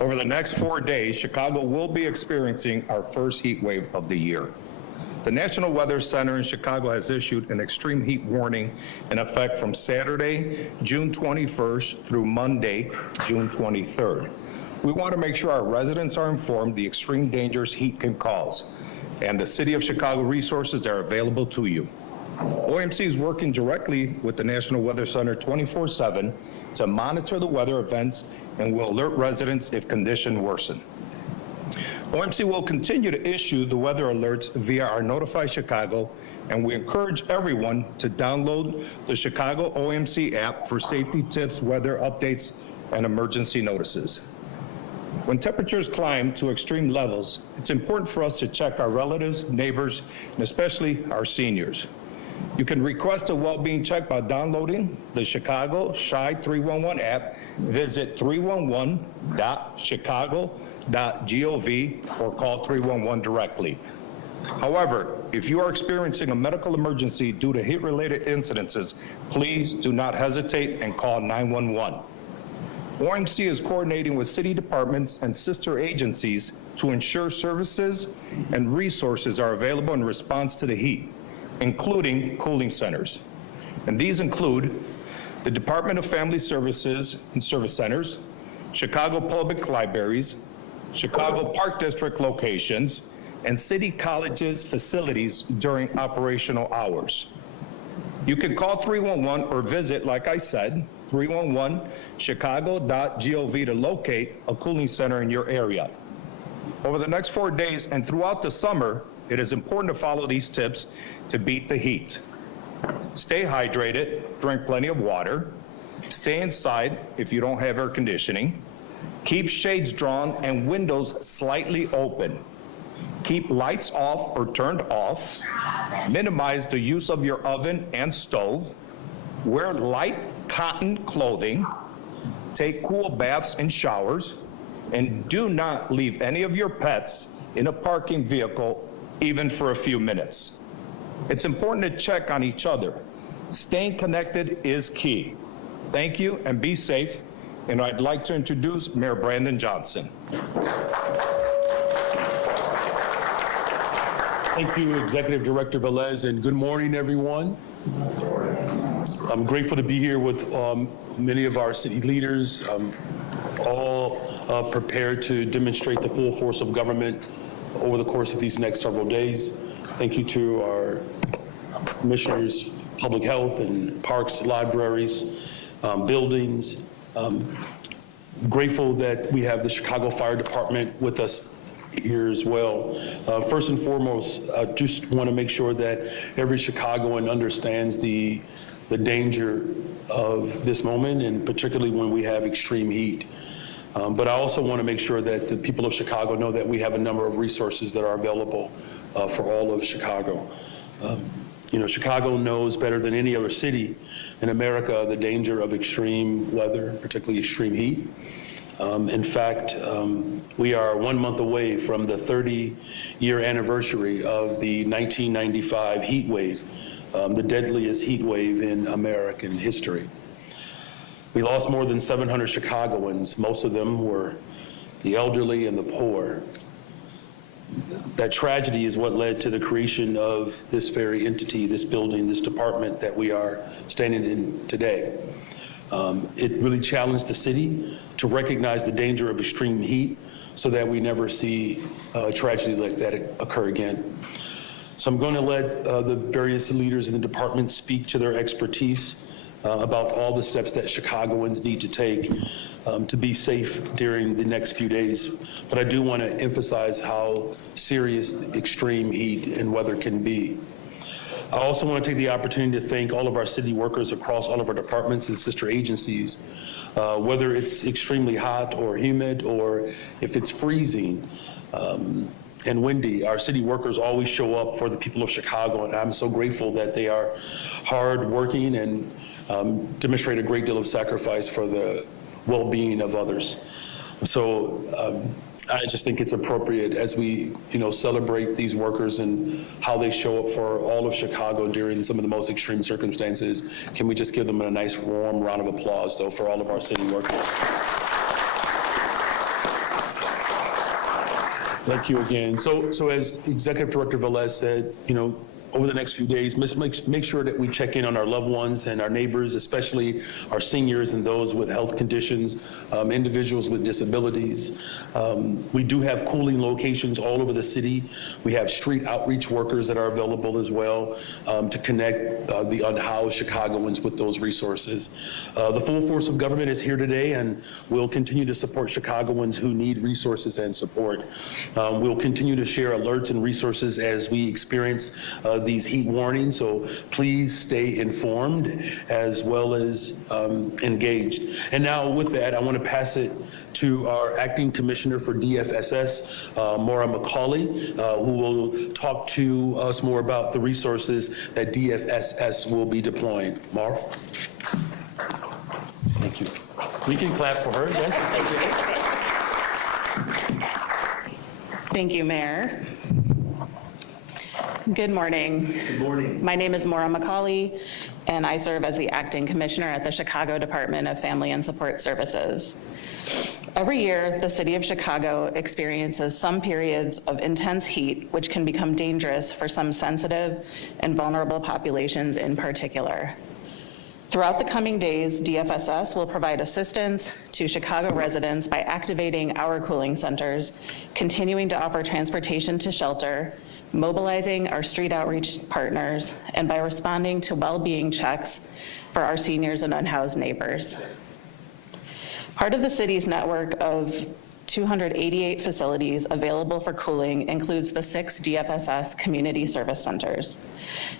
Over the next 4 days, Chicago will be experiencing our first heat wave of the year. The National Weather Center in Chicago has issued an extreme heat warning in effect from Saturday, June 21st through Monday, June 23rd. We want to make sure our residents are informed the extreme dangers heat can cause, and the City of Chicago resources are available to you. OEMC is working directly with the National Weather Center 24/7 to monitor the weather events and will alert residents if conditions worsen. OEMC will continue to issue the weather alerts via our Notify Chicago, and we encourage everyone to download the Chicago OEMC app for safety tips, weather updates, and emergency notices. When temperatures climb to extreme levels, it's important for us to check our relatives, neighbors, and especially our seniors. You can request a well-being check by downloading the Chicago Chi 311 app. Visit 311.chicago.gov or call 311 directly. However, if you are experiencing a medical emergency due to heat-related incidences, please do not hesitate and call 911. OEMC is coordinating with city departments and sister agencies to ensure services and resources are available in response to the heat, including cooling centers. And these include the Department of Family Services and Service Centers, Chicago Public Libraries, Chicago Park District locations, and city colleges facilities during operational hours. You can call 311 or visit, like I said, 311chicago.gov to locate a cooling center in your area. Over the next 4 days and throughout the summer, it is important to follow these tips to beat the heat. Stay hydrated, drink plenty of water, stay inside if you don't have air conditioning, keep shades drawn and windows slightly open, keep lights off or turned off, minimize the use of your oven and stove, wear light cotton clothing, take cool baths and showers, and do not leave any of your pets in a parking vehicle even for a few minutes. It's important to check on each other. Staying connected is key. Thank you and be safe. And I'd like to introduce Mayor Brandon Johnson. Thank you, Executive Director Velez, and good morning, everyone. I'm grateful to be here with many of our city leaders, all prepared to demonstrate the full force of government over the course of these next several days. Thank you to our commissioners, public health and parks, libraries, buildings. Grateful that we have the Chicago Fire Department with us here as well. First and foremost, I just want to make sure that every Chicagoan understands the danger of this moment, and particularly when we have extreme heat. But I also want to make sure that the people of Chicago know that we have a number of resources that are available for all of Chicago. You know, Chicago knows better than any other city in America the danger of extreme weather, particularly extreme heat. In fact, we are 1 month away from the 30-year anniversary of the 1995 heat wave, the deadliest heat wave in American history. We lost more than 700 Chicagoans. Most of them were the elderly and the poor. That tragedy is what led to the creation of this very entity, this building, this department that we are standing in today. It really challenged the city to recognize the danger of extreme heat so that we never see a tragedy like that occur again. So I'm going to let the various leaders in the department speak to their expertise about all the steps that Chicagoans need to take to be safe during the next few days. But I do want to emphasize how serious extreme heat and weather can be. I also want to take the opportunity to thank all of our city workers across all of our departments and sister agencies, whether it's extremely hot or humid or if it's freezing and windy. Our city workers always show up for the people of Chicago, and I'm so grateful that they are hard working and demonstrate a great deal of sacrifice for the well-being of others. So I just think it's appropriate as we, celebrate these workers and how they show up for all of Chicago during some of the most extreme circumstances. Can we just give them a nice warm round of applause, though, for all of our city workers? Thank you again. So as Executive Director Velez said, over the next few days, make sure that we check in on our loved ones and our neighbors, especially our seniors and those with health conditions, individuals with disabilities. We do have cooling locations all over the city. We have street outreach workers that are available as well to connect the unhoused Chicagoans with those resources. The full force of government is here today, and we'll continue to support Chicagoans who need resources and support. We'll continue to share alerts and resources as we experience these heat warnings, so please stay informed as well as engaged. And now with that, I want to pass it to our Acting Commissioner for DFSS, Maura McCauley, who will talk to us more about the resources that DFSS will be deploying. Maura? Thank you. We can clap for her. Yes, Thank you, Mayor. Good morning. Good morning. My name is Maura McCauley, and I serve as the Acting Commissioner at the Chicago Department of Family and Support Services. Every year, the city of Chicago experiences some periods of intense heat, which can become dangerous for some sensitive and vulnerable populations in particular. Throughout the coming days, DFSS will provide assistance to Chicago residents by activating our cooling centers, continuing to offer transportation to shelter, mobilizing our street outreach partners, and by responding to well-being checks for our seniors and unhoused neighbors. Part of the city's network of 288 facilities available for cooling includes the 6 DFSS community service centers.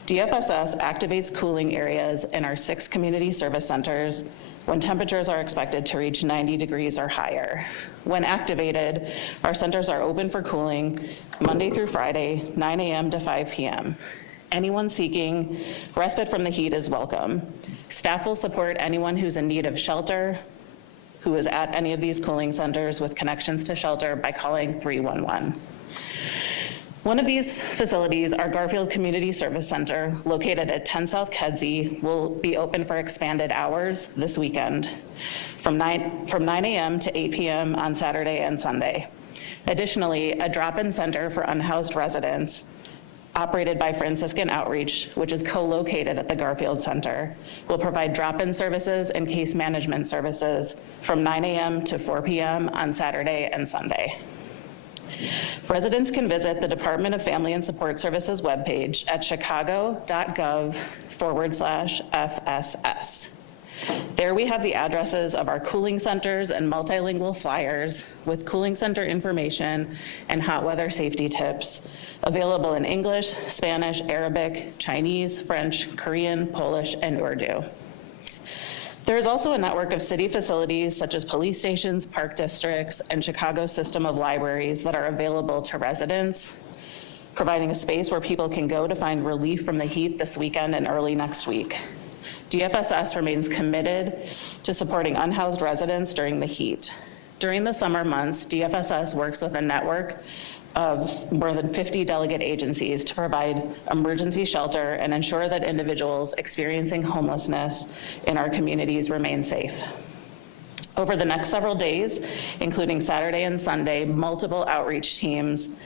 DFSS activates cooling areas in our 6 community service centers when temperatures are expected to reach 90 degrees or higher. When activated, our centers are open for cooling Monday through Friday, 9 a.m. to 5 p.m. Anyone seeking respite from the heat is welcome. Staff will support anyone who's in need of shelter, who is at any of these cooling centers with connections to shelter by calling 311. One of these facilities, our Garfield Community Service Center, located at 10 South Kedzie, will be open for expanded hours this weekend from 9 a.m. to 8 p.m. on Saturday and Sunday. Additionally, a drop-in center for unhoused residents operated by Franciscan Outreach, which is co-located at the Garfield Center, will provide drop-in services and case management services from 9 a.m. to 4 p.m. on Saturday and Sunday. Residents can visit the Department of Family and Support Services webpage at chicago.gov/FSS. There we have the addresses of our cooling centers and multilingual flyers with cooling center information and hot weather safety tips available in English, Spanish, Arabic, Chinese, French, Korean, Polish, and Urdu. There is also a network of city facilities such as police stations, park districts, and Chicago's system of libraries that are available to residents, providing a space where people can go to find relief from the heat this weekend and early next week. DFSS remains committed to supporting unhoused residents during the heat. During the summer months, DFSS works with a network of more than 50 delegate agencies to provide emergency shelter and ensure that individuals experiencing homelessness in our communities remain safe. Over the next several days, including Saturday and Sunday, multiple outreach teams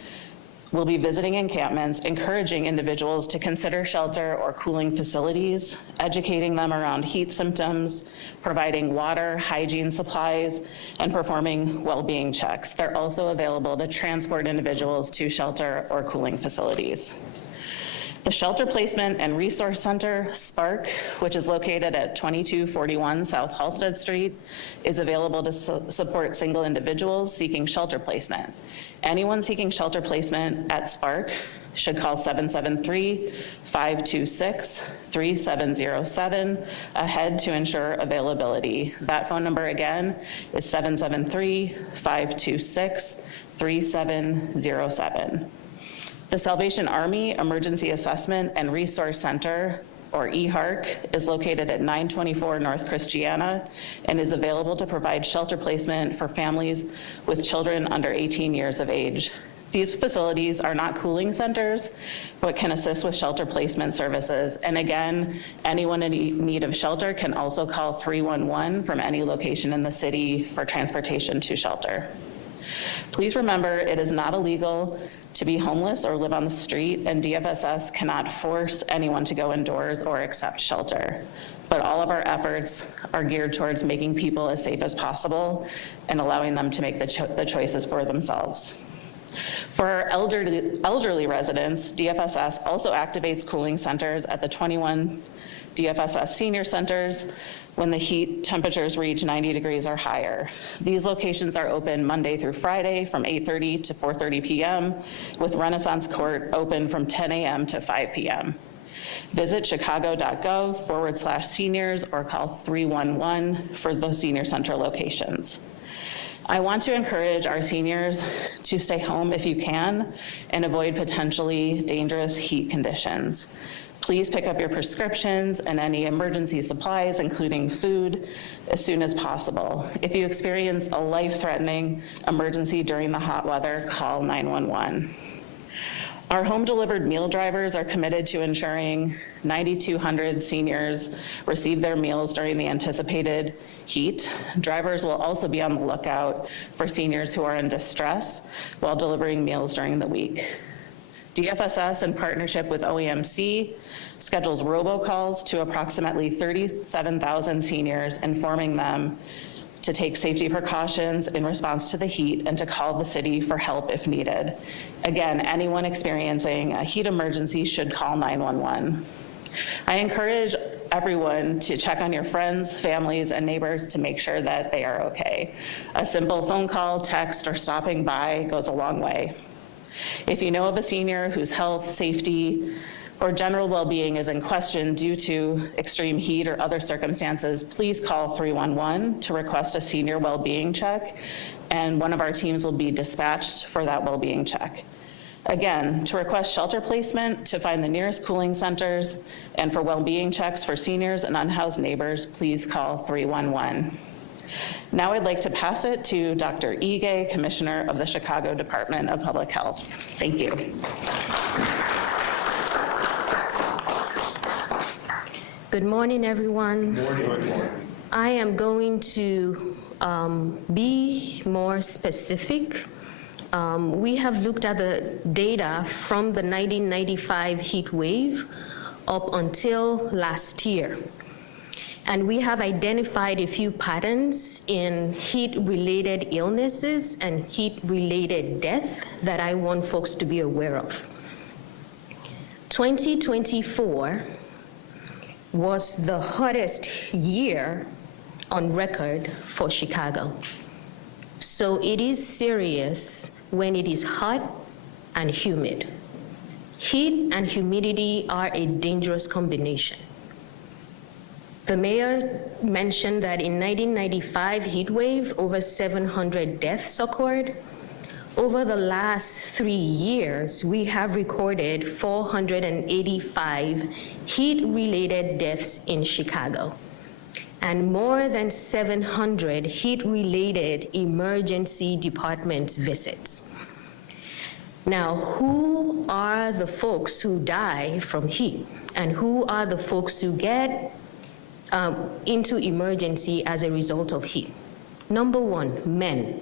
will be visiting encampments, encouraging individuals to consider shelter or cooling facilities, educating them around heat symptoms, providing water, hygiene supplies, and performing well-being checks. They're also available to transport individuals to shelter or cooling facilities. The Shelter Placement and Resource Center, SPARC, which is located at 2241 South Halsted Street, is available to support single individuals seeking shelter placement. Anyone seeking shelter placement at SPARC should call 773-526-3707 ahead to ensure availability. That phone number again is 773-526-3707. The Salvation Army Emergency Assessment and Resource Center, or EHARC, is located at 924 North Christiana and is available to provide shelter placement for families with children under 18 years of age. These facilities are not cooling centers, but can assist with shelter placement services. And again, anyone in need of shelter can also call 311 from any location in the city for transportation to shelter. Please remember, it is not illegal to be homeless or live on the street, and DFSS cannot force anyone to go indoors or accept shelter. But all of our efforts are geared towards making people as safe as possible and allowing them to make the choices for themselves. For our elderly residents, DFSS also activates cooling centers at the 21 DFSS senior centers when the heat temperatures reach 90 degrees or higher. These locations are open Monday through Friday from 8:30 to 4:30 p.m., with Renaissance Court open from 10 a.m. to 5 p.m. Visit chicago.gov/seniors or call 311 for the senior center locations. I want to encourage our seniors to stay home if you can and avoid potentially dangerous heat conditions. Please pick up your prescriptions and any emergency supplies, including food, as soon as possible. If you experience a life-threatening emergency during the hot weather, call 911. Our home-delivered meal drivers are committed to ensuring 9,200 seniors receive their meals during the anticipated heat. Drivers will also be on the lookout for seniors who are in distress while delivering meals during the week. DFSS, in partnership with OEMC, schedules robocalls to approximately 37,000 seniors, informing them to take safety precautions in response to the heat and to call the city for help if needed. Again, anyone experiencing a heat emergency should call 911. I encourage everyone to check on your friends, families, and neighbors to make sure that they are okay. A simple phone call, text, or stopping by goes a long way. If you know of a senior whose health, safety, or general well-being is in question due to extreme heat or other circumstances, please call 311 to request a senior well-being check, and one of our teams will be dispatched for that well-being check. Again, to request shelter placement, to find the nearest cooling centers, and for well-being checks for seniors and unhoused neighbors, please call 311. Now I'd like to pass it to Dr. Ige, Commissioner of the Chicago Department of Public Health. Thank you. Good morning, everyone. Good morning. I am going to be more specific. We have looked at the data from the 1995 heat wave up until last year. And we have identified a few patterns in heat-related illnesses and heat-related death that I want folks to be aware of. 2024 was the hottest year on record for Chicago. So it is serious when it is hot and humid. Heat and humidity are a dangerous combination. The mayor mentioned that in 1995 heat wave, over 700 deaths occurred. Over the last 3 years, we have recorded 485 heat-related deaths in Chicago, and more than 700 heat-related emergency department visits. Now, who are the folks who die from heat, and who are the folks who get into emergency as a result of heat? Number one, men.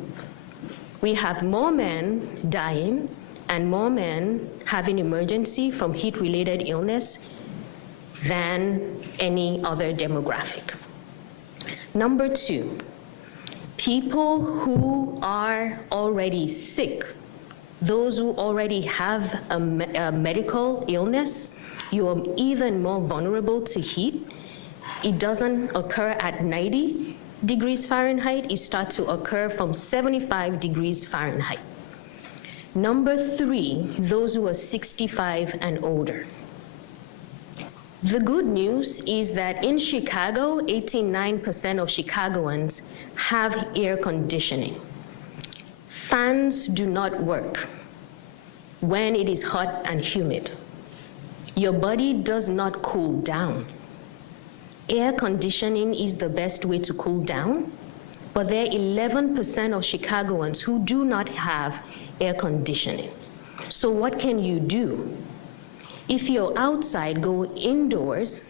We have more men dying and more men having emergency from heat-related illness than any other demographic. Number two, people who are already sick, those who already have a medical illness, you are even more vulnerable to heat. It doesn't occur at 90 degrees Fahrenheit, it starts to occur from 75 degrees Fahrenheit. Number three, those who are 65 and older. The good news is that in Chicago, 89% of Chicagoans have air conditioning. Fans do not work when it is hot and humid. Your body does not cool down. Air conditioning is the best way to cool down, but there are 11% of Chicagoans who do not have air conditioning. So what can you do? If you're outside, go indoors.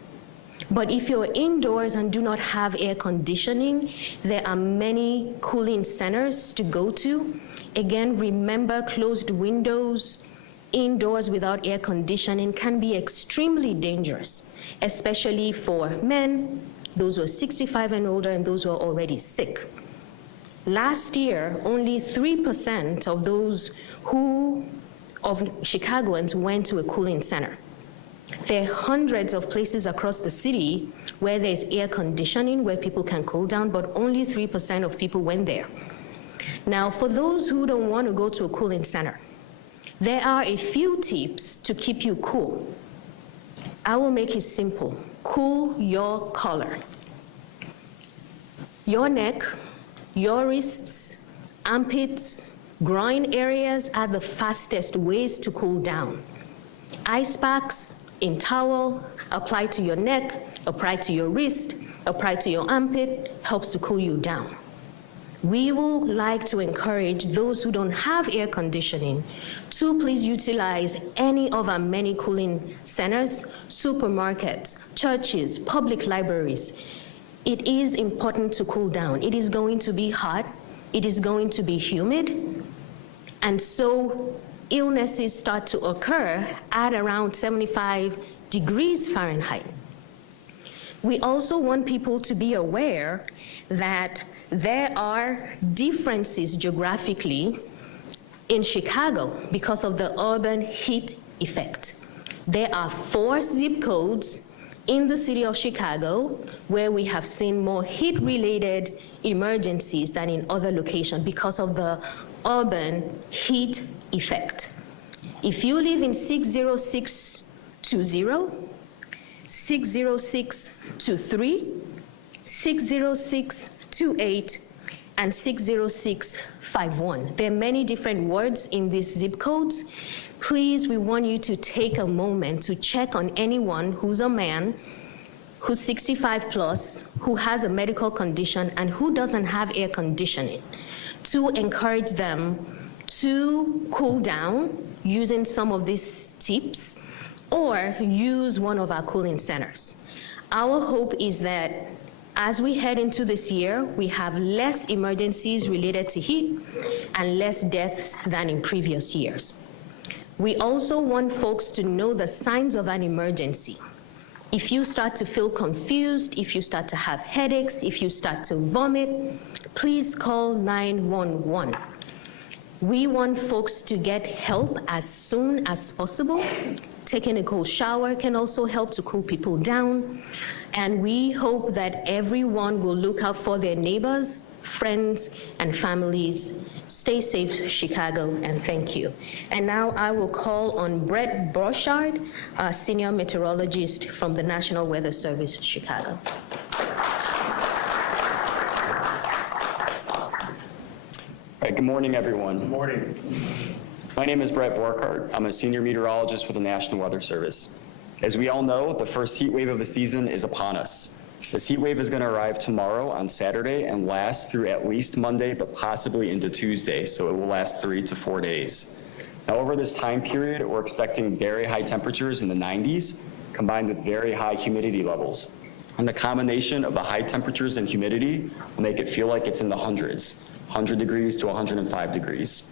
But if you're indoors and do not have air conditioning, there are many cooling centers to go to. Again, remember closed windows, indoors without air conditioning can be extremely dangerous, especially for men, those who are 65 and older, and those who are already sick. Last year, only 3% of Chicagoans went to a cooling center. There are hundreds of places across the city where there's air conditioning, where people can cool down, but only 3% of people went there. Now, for those who don't want to go to a cooling center, there are a few tips to keep you cool. I will make it simple. Cool your collar. Your neck, your wrists, armpits, groin areas are the fastest ways to cool down. Ice packs in towel, apply to your neck, apply to your wrist, apply to your armpit, helps to cool you down. We will like to encourage those who don't have air conditioning to please utilize any of our many cooling centers, supermarkets, churches, public libraries. It is important to cool down. It is going to be hot, it is going to be humid, and so illnesses start to occur at around 75 degrees Fahrenheit. We also want people to be aware that there are differences geographically in Chicago because of the urban heat effect. There are 4 zip codes in the city of Chicago where we have seen more heat-related emergencies than in other locations because of the urban heat effect. If you live in 60620, 60623, 60628, and 60651. There are many different words in these zip codes. Please, we want you to take a moment to check on anyone who's a man, who's 65 plus, who has a medical condition, and who doesn't have air conditioning, to encourage them to cool down using some of these tips or use one of our cooling centers. Our hope is that as we head into this year, we have less emergencies related to heat and less deaths than in previous years. We also want folks to know the signs of an emergency. If you start to feel confused, if you start to have headaches, if you start to vomit, please call 911. We want folks to get help as soon as possible. Taking a cold shower can also help to cool people down. And we hope that everyone will look out for their neighbors, friends, and families. Stay safe, Chicago, and thank you. And now I will call on Brett Borchardt, our senior meteorologist from the National Weather Service, Chicago. All right, good morning, everyone. Good morning. My name is Brett Borchardt. I'm a senior meteorologist with the National Weather Service. As we all know, the first heat wave of the season is upon us. This heat wave is going to arrive tomorrow on Saturday and last through at least Monday, but possibly into Tuesday, so it will last 3 to 4 days. Now, over this time period, we're expecting very high temperatures in the 90s, combined with very high humidity levels. And the combination of the high temperatures and humidity will make it feel like it's in the hundreds, 100 degrees to 105 degrees.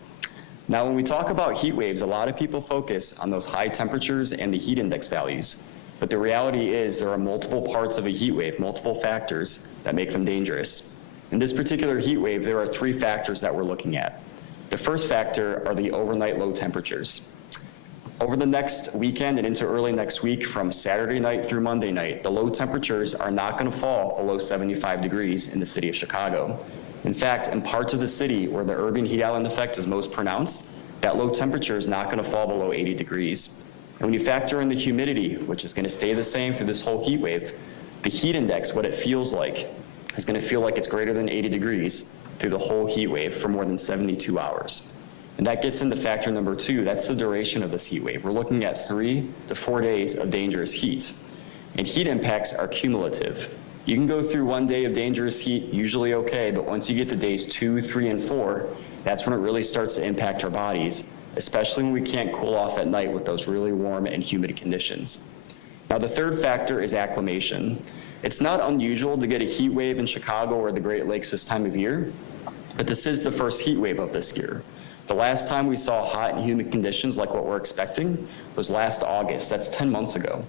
Now, when we talk about heat waves, a lot of people focus on those high temperatures and the heat index values. But the reality is there are multiple parts of a heat wave, multiple factors that make them dangerous. In this particular heat wave, there are 3 factors that we're looking at. The first factor are the overnight low temperatures. Over the next weekend and into early next week, from Saturday night through Monday night, the low temperatures are not going to fall below 75 degrees in the city of Chicago. In fact, in parts of the city where the urban heat island effect is most pronounced, that low temperature is not going to fall below 80 degrees. And when you factor in the humidity, which is going to stay the same through this whole heat wave, the heat index, what it feels like, is going to feel like it's greater than 80 degrees through the whole heat wave for more than 72 hours. And that gets into factor number 2, that's the duration of this heat wave. We're looking at 3 to 4 days of dangerous heat. And heat impacts are cumulative. You can go through 1 day of dangerous heat, usually okay, but once you get to days 2, 3, and 4, that's when it really starts to impact our bodies, especially when we can't cool off at night with those really warm and humid conditions. Now, the third factor is acclimation. It's not unusual to get a heat wave in Chicago or the Great Lakes this time of year, but this is the first heat wave of this year. The last time we saw hot and humid conditions like what we're expecting was last August. That's 10 months ago.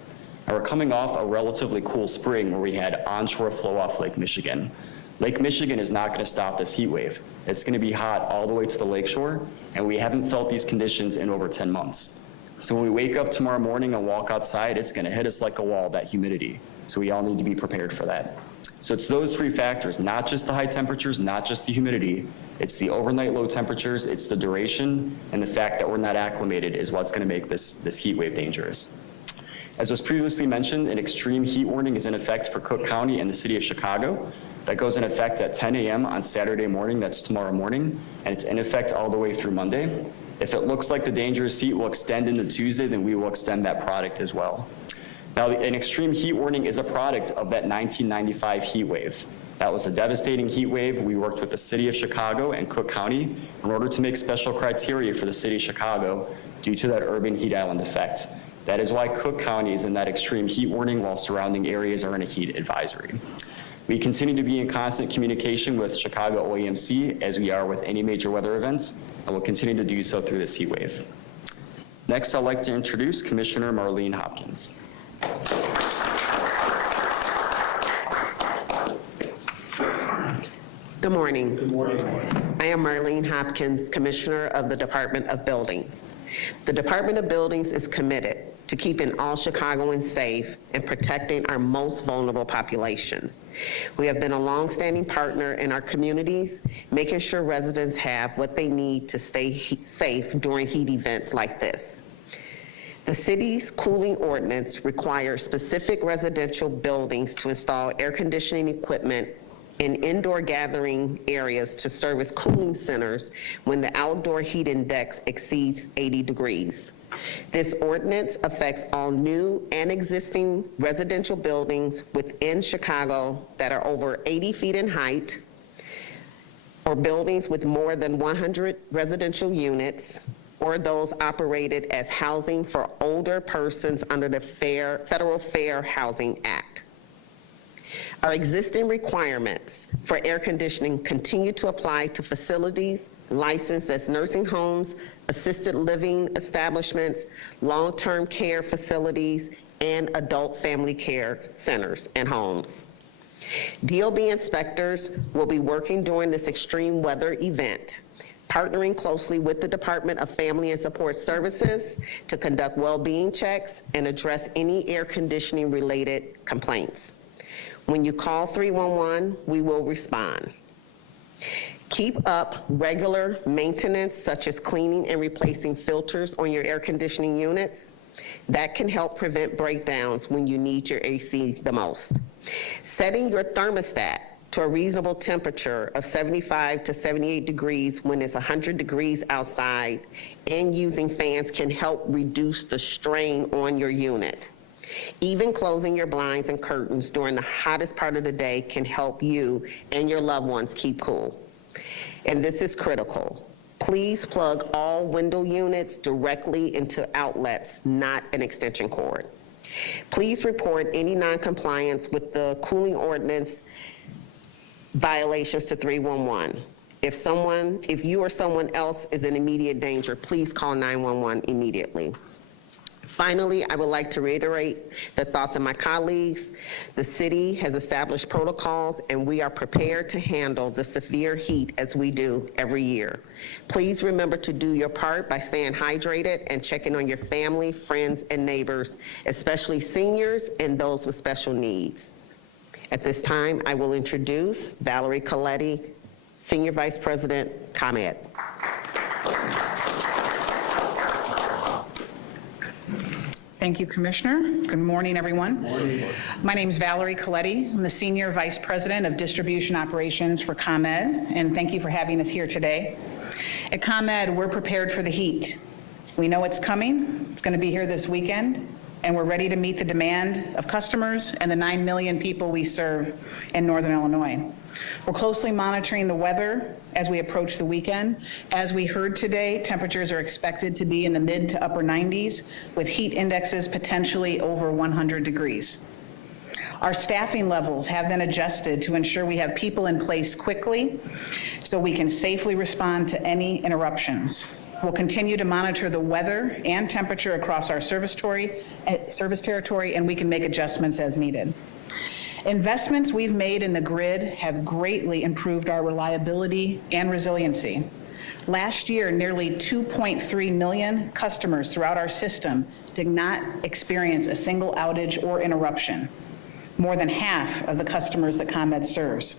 And we're coming off a relatively cool spring where we had onshore flow off Lake Michigan. Lake Michigan is not going to stop this heat wave. It's going to be hot all the way to the lakeshore, and we haven't felt these conditions in over 10 months. So when we wake up tomorrow morning and walk outside, it's going to hit us like a wall, that humidity. So we all need to be prepared for that. So it's those three factors, not just the high temperatures, not just the humidity, it's the overnight low temperatures, it's the duration, and the fact that we're not acclimated is what's going to make this heat wave dangerous. As was previously mentioned, an extreme heat warning is in effect for Cook County and the city of Chicago. That goes in effect at 10 a.m. on Saturday morning, that's tomorrow morning, and it's in effect all the way through Monday. If it looks like the dangerous heat will extend into Tuesday, then we will extend that product as well. Now, an extreme heat warning is a product of that 1995 heat wave. That was a devastating heat wave. We worked with the city of Chicago and Cook County in order to make special criteria for the city of Chicago due to that urban heat island effect. That is why Cook County is in that extreme heat warning while surrounding areas are in a heat advisory. We continue to be in constant communication with Chicago OEMC as we are with any major weather events, and will continue to do so through this heat wave. Next, I'd like to introduce Commissioner Marlene Hopkins. Good morning. Good morning. I am Marlene Hopkins, Commissioner of the Department of Buildings. The Department of Buildings is committed to keeping all Chicagoans safe and protecting our most vulnerable populations. We have been a longstanding partner in our communities, making sure residents have what they need to stay safe during heat events like this. The city's cooling ordinance requires specific residential buildings to install air conditioning equipment in indoor gathering areas to serve as cooling centers when the outdoor heat index exceeds 80 degrees. This ordinance affects all new and existing residential buildings within Chicago that are over 80 feet in height, or buildings with more than 100 residential units, or those operated as housing for older persons under the Federal Fair Housing Act. Our existing requirements for air conditioning continue to apply to facilities licensed as nursing homes, assisted living establishments, long-term care facilities, and adult family care centers and homes. DOB inspectors will be working during this extreme weather event, partnering closely with the Department of Family and Support Services to conduct well-being checks and address any air conditioning related complaints. When you call 311, we will respond. Keep up regular maintenance, such as cleaning and replacing filters on your air conditioning units. That can help prevent breakdowns when you need your AC the most. Setting your thermostat to a reasonable temperature of 75 to 78 degrees when it's 100 degrees outside, and using fans can help reduce the strain on your unit. Even closing your blinds and curtains during the hottest part of the day can help you and your loved ones keep cool. And this is critical. Please plug all window units directly into outlets, not an extension cord. Please report any non-compliance with the cooling ordinance violations to 311. If you or someone else is in immediate danger, please call 911 immediately. Finally, I would like to reiterate the thoughts of my colleagues. The city has established protocols, and we are prepared to handle the severe heat as we do every year. Please remember to do your part by staying hydrated and checking on your family, friends, and neighbors, especially seniors and those with special needs. At this time, I will introduce Valerie Coletti, Senior Vice President, ComEd. Thank you, Commissioner. Good morning, everyone. Good morning. My name is Valerie Coletti. I'm the Senior Vice President of Distribution Operations for ComEd, and thank you for having us here today. At ComEd, we're prepared for the heat. We know it's coming. It's going to be here this weekend, and we're ready to meet the demand of customers and the 9 million people we serve in Northern Illinois. We're closely monitoring the weather as we approach the weekend. As we heard today, temperatures are expected to be in the mid to upper 90s, with heat indexes potentially over 100 degrees. Our staffing levels have been adjusted to ensure we have people in place quickly so we can safely respond to any interruptions. We'll continue to monitor the weather and temperature across our service territory, and we can make adjustments as needed. Investments we've made in the grid have greatly improved our reliability and resiliency. Last year, nearly 2.3 million customers throughout our system did not experience a single outage or interruption, more than half of the customers that ComEd serves.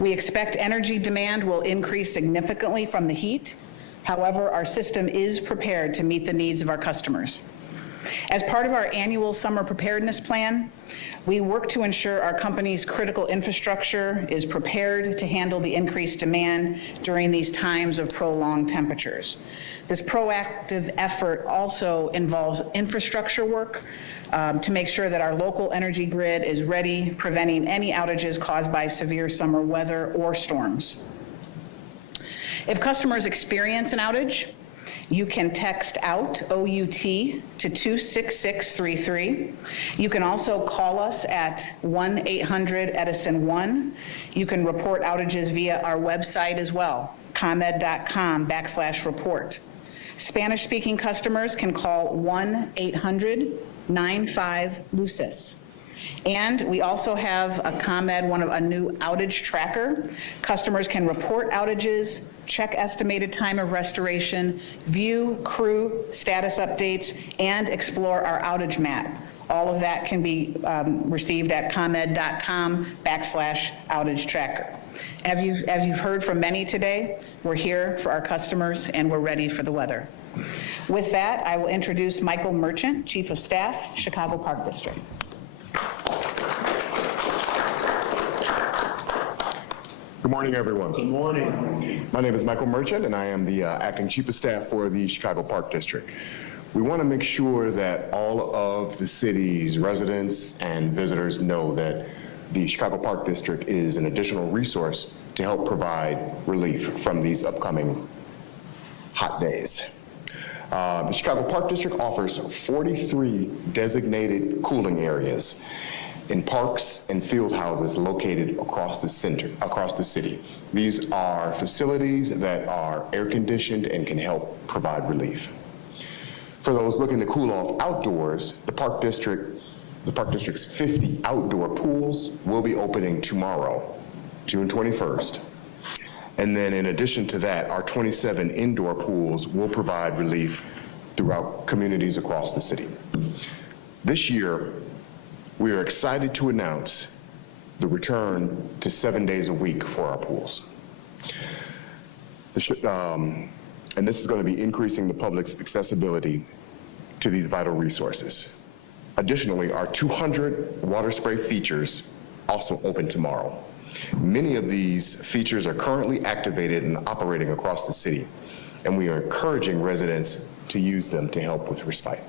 We expect energy demand will increase significantly from the heat. However, our system is prepared to meet the needs of our customers. As part of our annual summer preparedness plan, we work to ensure our company's critical infrastructure is prepared to handle the increased demand during these times of prolonged temperatures. This proactive effort also involves infrastructure work to make sure that our local energy grid is ready, preventing any outages caused by severe summer weather or storms. If customers experience an outage, you can text OUT, O-U-T, to 26633. You can also call us at 1-800-EDISON-1. You can report outages via our website as well, comed.com/report. Spanish-speaking customers can call 1-800-95-LUCES. And we also have a a new outage tracker. Customers can report outages, check estimated time of restoration, view crew status updates, and explore our outage map. All of that can be received at comed.com/outage tracker. As you've heard from many today, we're here for our customers and we're ready for the weather. With that, I will introduce Michael Merchant, Chief of Staff, Chicago Park District. Good morning, everyone. Good morning. My name is Michael Merchant, and I am the Acting Chief of Staff for the Chicago Park District. We want to make sure that all of the city's residents and visitors know that the Chicago Park District is an additional resource to help provide relief from these upcoming hot days. The Chicago Park District offers 43 designated cooling areas in parks and field houses located across the city. These are facilities that are air conditioned and can help provide relief. For those looking to cool off outdoors, the Park District's 50 outdoor pools will be opening tomorrow, June 21st. And then in addition to that, our 27 indoor pools will provide relief throughout communities across the city. This year, we are excited to announce the return to 7 days a week for our pools. And this is going to be increasing the public's accessibility to these vital resources. Additionally, our 200 water spray features also open tomorrow. Many of these features are currently activated and operating across the city, and we are encouraging residents to use them to help with respite.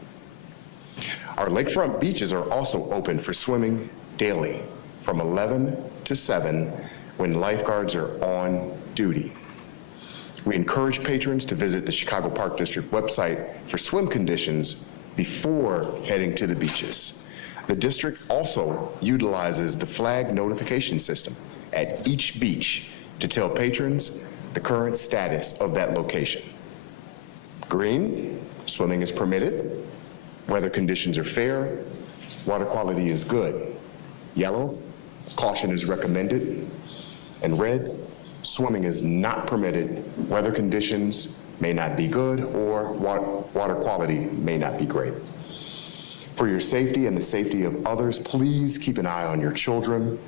Our lakefront beaches are also open for swimming daily from 11 to 7 when lifeguards are on duty. We encourage patrons to visit the Chicago Park District website for swim conditions before heading to the beaches. The district also utilizes the flag notification system at each beach to tell patrons the current status of that location. Green, swimming is permitted. Weather conditions are fair. Water quality is good. Yellow, caution is recommended. And red, swimming is not permitted. Weather conditions may not be good or water quality may not be great. For your safety and the safety of others, please keep an eye on your children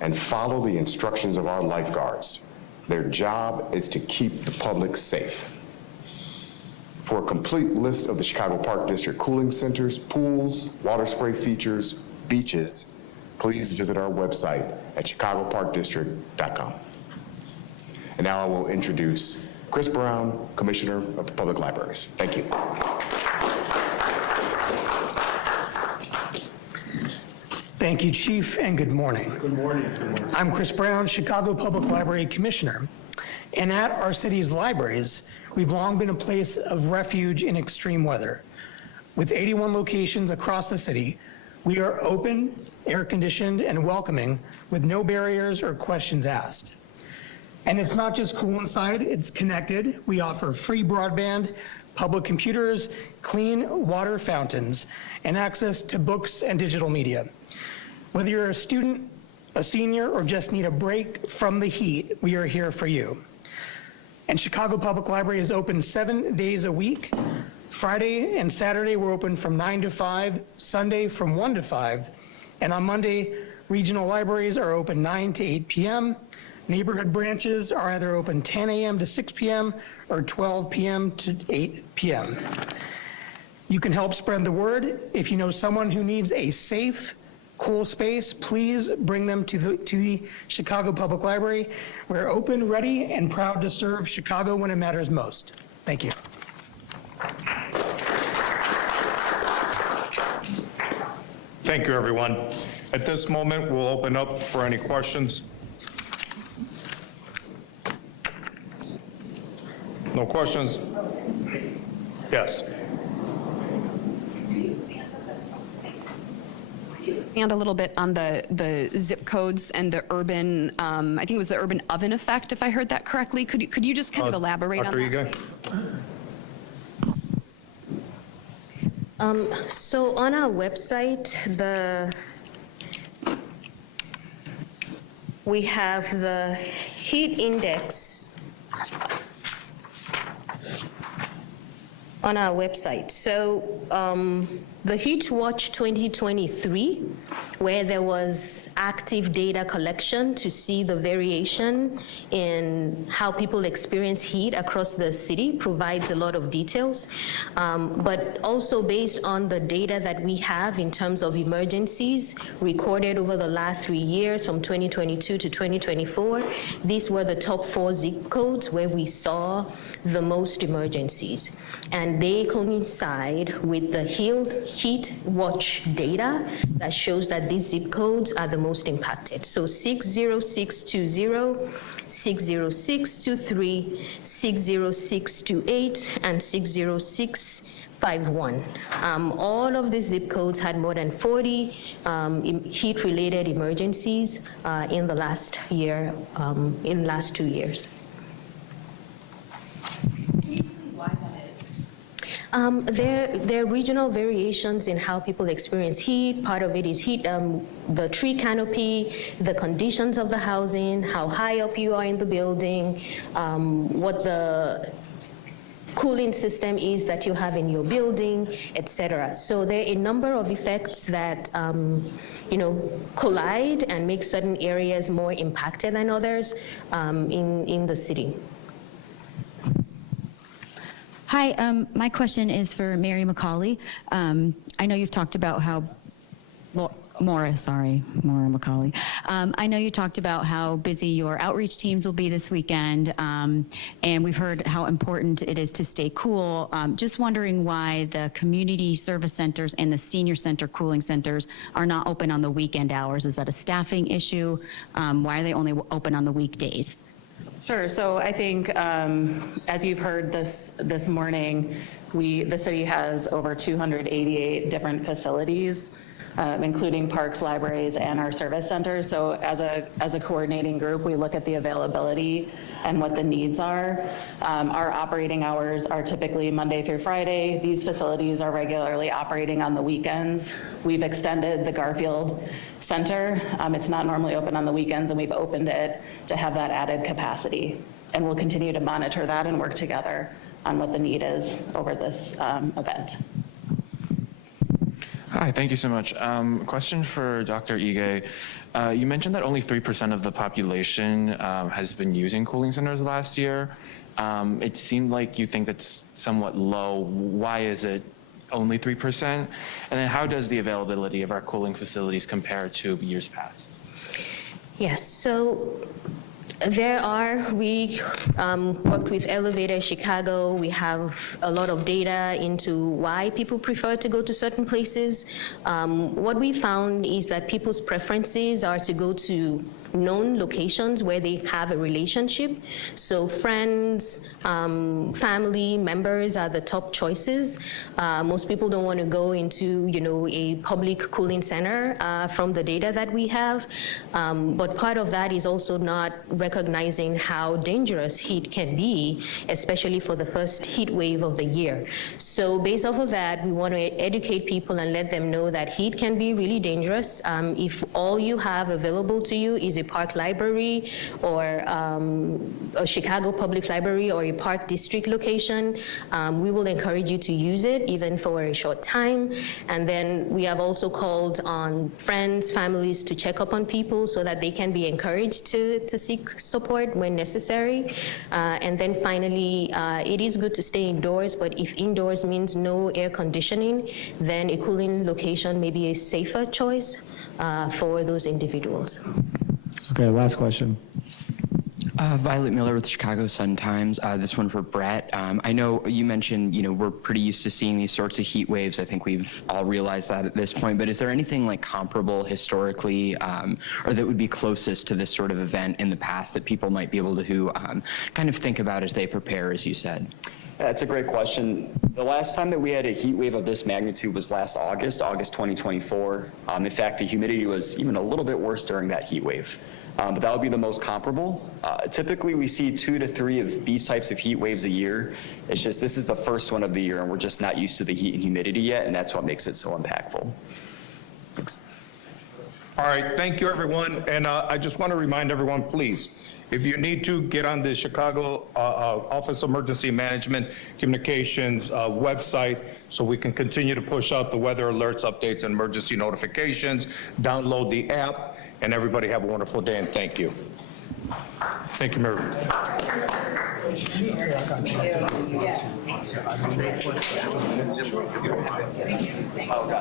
and follow the instructions of our lifeguards. Their job is to keep the public safe. For a complete list of the Chicago Park District cooling centers, pools, water spray features, beaches, please visit our website at chicagoparkdistrict.com. And now I will introduce Chris Brown, Commissioner of the Public Libraries. Thank you. Thank you, Chief, and good morning. Good morning. Good morning. I'm Chris Brown, Chicago Public Library Commissioner. And at our city's libraries, we've long been a place of refuge in extreme weather. With 81 locations across the city, We are open, air-conditioned, and welcoming with no barriers or questions asked. And it's not just cool inside, it's connected. We offer free broadband, public computers, clean water fountains, and access to books and digital media. Whether you're a student, a senior, or just need a break from the heat, we are here for you. And Chicago Public Library is open 7 days a week. Friday and Saturday, we're open from 9 to 5, Sunday from 1 to 5, and on Monday, regional libraries are open 9 to 8 p.m. Neighborhood branches are either open 10 a.m. to 6 p.m. or 12 p.m. to 8 p.m. You can help spread the word. If you know someone who needs a safe, cool space, please bring them to the Chicago Public Library. We're open, ready, and proud to serve Chicago when it matters most. Thank you. Thank you, everyone. At this moment, we'll open up for any questions. No questions? Yes. Expand a little bit on the zip codes and the urban, I think it was the urban oven effect, if I heard that correctly. Could you just kind of elaborate on Dr. that, Ige? please? So on our website, we have the heat index on our website. So the Heat Watch 2023, where there was active data collection to see the variation in how people experience heat across the city, provides a lot of details. But also based on the data that we have in terms of emergencies recorded over the last 3 years from 2022 to 2024, these were the top 4 zip codes where we saw the most emergencies. And they coincide with the Heat Watch data that shows that these zip codes are the most impacted. So 60620, 60623, 60628, and 60651. All of these zip codes had more than 40 heat-related emergencies in the last year, in the last 2 years. There are regional variations in how people experience heat. Part of it is heat, the tree canopy, the conditions of the housing, how high up you are in the building, what the cooling system is that you have in your building, etc. So there are a number of effects that collide and make certain areas more impacted than others in the city. Hi, my question is for Mary McCauley. I know you've talked about how, Maura McCauley. I know you talked about how busy your outreach teams will be this weekend, and we've heard how important it is to stay cool. Just wondering why the community service centers and the senior center cooling centers are not open on the weekend hours. Is that a staffing issue? Why are they only open on the weekdays? Sure. So I think, as you've heard this morning, the city has over 288 different facilities, including parks, libraries, and our service centers. So as a coordinating group, we look at the availability and what the needs are. Our operating hours are typically Monday through Friday. These facilities are regularly operating on the weekends. We've extended the Garfield Center. It's not normally open on the weekends, and we've opened it to have that added capacity. And we'll continue to monitor that and work together on what the need is over this event. Hi, thank you so much. Question for Dr. Ige. You mentioned that only 3% of the population has been using cooling centers last year. It seemed like you think that's somewhat low. Why is it only 3%? And then how does the availability of our cooling facilities compare to years past? Yes, so we worked with Elevator Chicago. We have a lot of data into why people prefer to go to certain places. What we found is that people's preferences are to go to known locations where they have a relationship. So friends, family members are the top choices. Most people don't want to go into, a public cooling center from the data that we have. But part of that is also not recognizing how dangerous heat can be, especially for the first heat wave of the year. So based off of that, we want to educate people and let them know that heat can be really dangerous. If all you have available to you is a park library or a Chicago Public Library or a park district location, we will encourage you to use it even for a short time. And then we have also called on friends, families to check up on people so that they can be encouraged to seek support when necessary. And then finally, it is good to stay indoors, but if indoors means no air conditioning, then a cooling location may be a safer choice for those individuals. Okay, last question. Violet Miller with Chicago Sun-Times. This one for Brett. I know you mentioned, we're pretty used to seeing these sorts of heat waves. I think we've all realized that at this point, but is there anything like comparable historically or that would be closest to this sort of event in the past that people might be able to kind of think about as they prepare, as you said? That's a great question. The last time that we had a heat wave of this magnitude was last August 2024. In fact, the humidity was even a little bit worse during that heat wave. But that would be the most comparable. Typically, we see 2 to 3 of these types of heat waves a year. It's just this is the first one of the year, and we're just not used to the heat and humidity yet, and that's what makes it so impactful. Thanks. All right, thank you, everyone. And I just want to remind everyone, please, if you need to, get on the Chicago Office of Emergency Management Communications website so we can continue to push out the weather alerts, updates, and emergency notifications. Download the app, and everybody have a wonderful day, and thank you. Thank you, Mary.